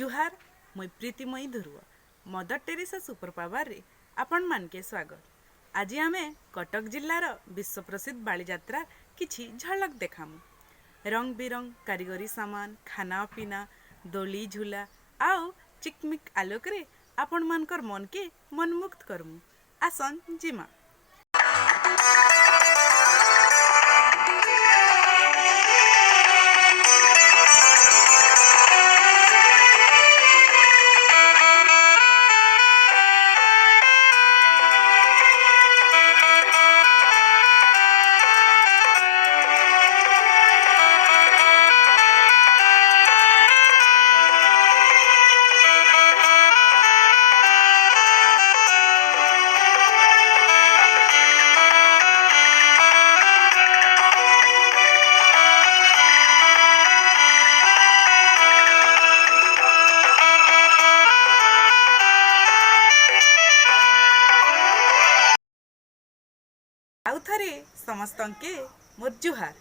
जुहार मुई प्रीतिमयी ध्रुव mother Teresa super power रे आपण मान के स्वागत। आज आमे कटक जिल्लार विश्व प्रसिद्ध बालीजात्रा किछि झलक देखामु। रंग बिरंग कारीगरी सामान, खाना पीना, दोली झूला आउ चिकमिक आलोक रे आपण मानकर मन के मनमुक्त करमु। आसन जिमा। आउ थरे समस्त के मोर जुहार।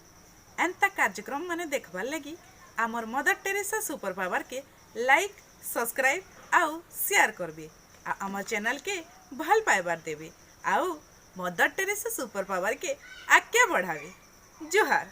एंता कार्यक्रम माने देखबार लगी आमर मदर टेरेसा सुपर पावर के लाइक, सब्सक्राइब आउ शेयर करबे आ आमर चैनल के भल पाइबार देबे आउ मदर टेरेसा सुपर पावर के आगे बढ़ावे। जुहार।